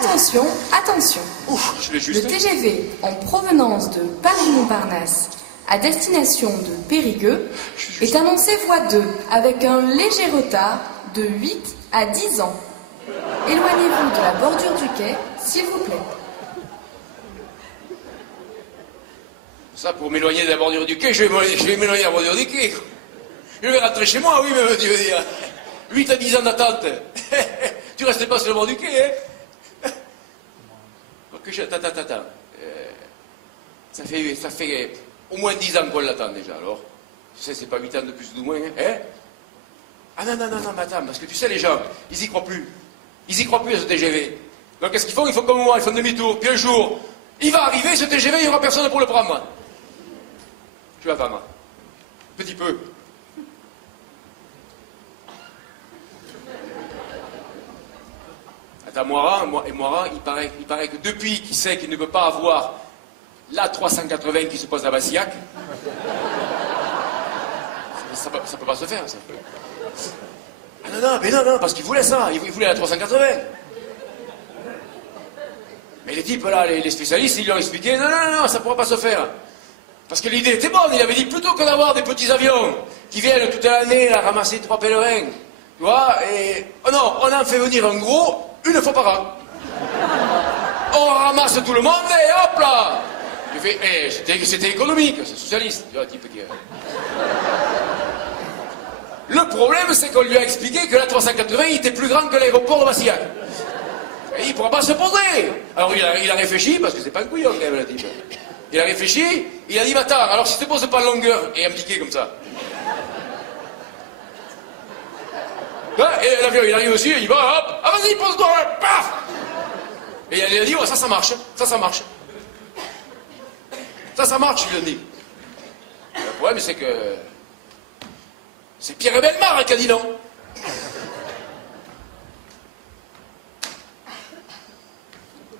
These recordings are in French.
Attention, attention. Ouf, je l'ai juste. Le TGV en provenance de Paris-Montparnasse à destination de Périgueux est annoncé voie 2 avec un léger retard de 8 à 10 ans. Éloignez-vous de la bordure du quai, s'il vous plaît. Ça, pour m'éloigner de la bordure du quai, je vais m'éloigner de la bordure du quai. Je vais rentrer chez moi, oui, mais tu veux dire. 8 à 10 ans d'attente. Tu restes pas sur le bord du quai, hein. Attends. Ça fait au moins 10 ans qu'on l'attend déjà, alors. Tu sais, c'est pas 8 ans de plus ou de moins, hein. Ah non, mais attends, parce que tu sais, les gens, ils y croient plus. Ils y croient plus à ce TGV. Donc qu'est-ce qu'ils font? Ils font comme moi, ils font demi-tour. Puis un jour, il va arriver, ce TGV, il n'y aura personne pour le prendre. Tu vas pas, moi. Petit peu. Attends, Moiran, il paraît que depuis qu'il sait qu'il ne peut pas avoir la 380 qui se pose à Bassillac, ça peut pas se faire, ça. Ah non, parce qu'il voulait ça, il voulait la 380. Mais les types là, les spécialistes, ils lui ont expliqué, non, ça pourra pas se faire. Parce que l'idée était bonne, il avait dit, plutôt que d'avoir des petits avions qui viennent toute l'année là, ramasser 3 pèlerins, tu vois, et... Oh non, on en fait venir un gros, une fois par an. On ramasse tout le monde et hop là. Je fais, c'était économique, c'est socialiste, tu vois, type qui... Le problème, c'est qu'on lui a expliqué que la 380 il était plus grand que l'aéroport de Bassillac. Et il ne pourra pas se poser. Alors il a réfléchi, parce que c'est pas un couillon quand même, la type. Il a réfléchi, il a dit, bâtard, alors si tu te poses pas en longueur et un piqué comme ça. Et l'avion, il arrive aussi, il va, hop, ah vas-y, pose-toi, paf. Et il a dit, oh, ça marche. Ça marche, il a dit. Le problème, c'est que... C'est Pierre Bellemare qui a dit non.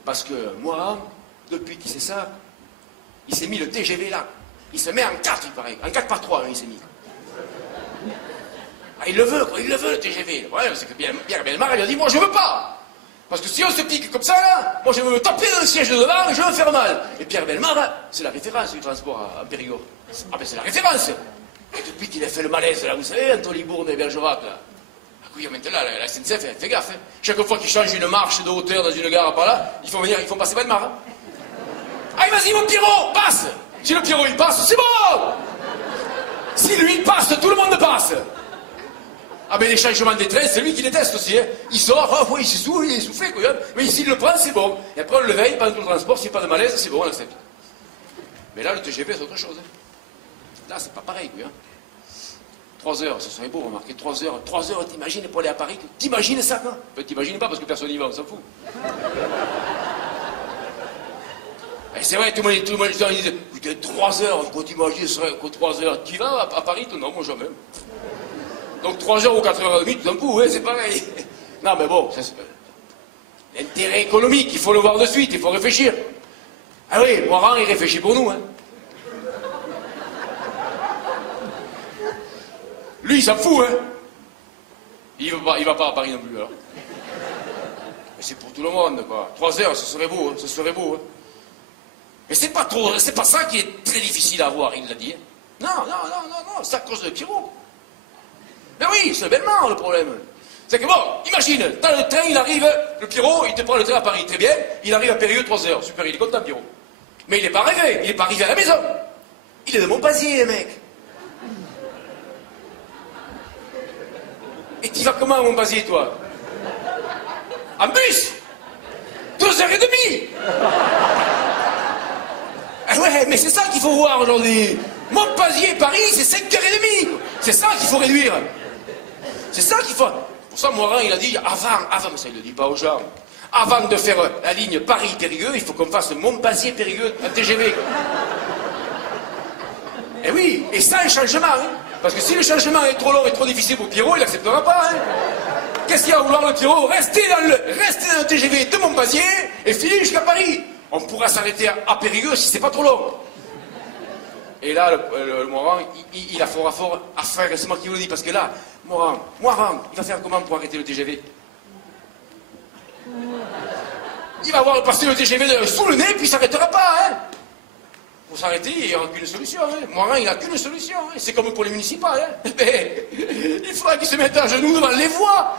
Parce que moi, depuis qu'il sait ça, il s'est mis le TGV là. Il se met en 4, il paraît. En 4 par 3, hein, il s'est mis. Ah, il le veut, quoi, il le veut, le TGV. Le problème, c'est que Pierre Bellemare, il a dit, moi, je veux pas. Parce que si on se pique comme ça, là, moi, je veux me taper dans le siège de devant et je veux me faire mal. Et Pierre Bellemare, c'est la référence du transport à Périgueux. Ah, ben, c'est la référence. Et depuis qu'il a fait le malaise, là, vous savez, entre Libourne et Bergerac, là. Ah oui, maintenant, la SNCF, elle fait gaffe, hein. Chaque fois qu'ils changent une marche de hauteur dans une gare par là, ils font passer Bellemare. Hein. Allez, vas-y, mon Pierrot, passe. Si le Pierrot, il passe, c'est bon. Si lui, il passe, tout le monde passe. Ah, mais les changements de train, c'est lui qui déteste aussi, hein. Il sort, oh, oui, il est soufflé, quoi. Hein. Mais s'il le prend, c'est bon. Et après, on le veille, pendant tout le transport, s'il n'y a pas de malaise, c'est bon, on accepte. Mais là, le TGV, c'est autre chose, hein. Là, c'est pas pareil, quoi. Hein. 3 heures, ce serait beau, remarquez, 3 heures. 3 heures, t'imagines pour aller à Paris, t'imagines ça, quoi. Enfin, t'imagines pas, parce que personne n'y va, on s'en fout. Et c'est vrai, tout le monde dit, putain, 3 heures, quand t'imagines, ce serait que 3 heures. Tu vas à Paris, toi? Non, moi jamais. Donc 3 heures ou 4h30, tu t'en fous, hein, c'est pareil. Non, mais bon, c'est l'intérêt économique, il faut le voir de suite, il faut réfléchir. Ah oui, Moiran, il réfléchit pour nous, hein. Lui, il s'en fout, hein. Il va pas à Paris non plus, alors. Mais c'est pour tout le monde, quoi. 3 heures, ce serait beau, hein, ce serait beau, hein. Mais c'est pas ça qui est très difficile à voir, il l'a dit. Hein. Non, c'est à cause de Pierrot. Mais oui, c'est bellement le problème. C'est que bon, imagine, dans le train, il arrive, le Pierrot, il te prend le train à Paris, très bien, il arrive à Périgueux 3 heures, super, il est content, Pierrot. Mais il n'est pas arrivé, il n'est pas arrivé à la maison. Il est de Montpazier, mec. Et tu vas comment à Montpazier, toi? En bus 2h30. Ah ouais, mais c'est ça qu'il faut voir aujourd'hui. Montpazier, Paris, c'est 5h30. C'est ça qu'il faut réduire. C'est ça qu'il faut... Pour ça, Moiran, il a dit, avant, mais ça, il ne le dit pas aux gens. Avant de faire la ligne Paris-Périgueux, il faut qu'on fasse Montpazier-Périgueux, un TGV. Eh oui, et ça, un changement, hein. Parce que si le changement est trop long et trop difficile pour Pierrot, il n'acceptera pas, hein. Qu'est-ce qu'il y a à vouloir le Pierrot? Rester dans le TGV de Montpazier et filer jusqu'à Paris. On pourra s'arrêter à Périgueux si c'est pas trop long. Et là, le Moiran, il a fort à faire, c'est moi qui vous le dis, parce que là, Moiran, il va faire comment pour arrêter le TGV? Il va passer le TGV sous le nez, puis il s'arrêtera pas, hein. Pour s'arrêter, il n'y aura qu'une solution, hein. Morin, il n'a qu'une solution, hein. C'est comme pour les municipales, hein. Mais il faudra qu'il se mette à genoux devant les voies.